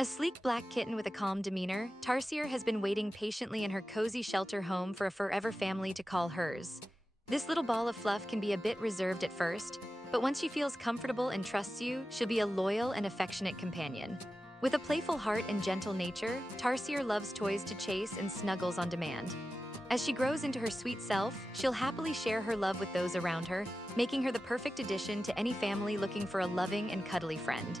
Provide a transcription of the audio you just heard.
A sleek black kitten with a calm demeanor, Tarsier has been waiting patiently in her cozy shelter home for a forever family to call hers. This little ball of fluff can be a bit reserved at first, but once she feels comfortable and trusts you, she'll be a loyal and affectionate companion. With a playful heart and gentle nature, Tarsier loves toys to chase and snuggles on demand. As she grows into her sweet self, she'll happily share her love with those around her, making her the perfect addition to any family looking for a loving and cuddly friend.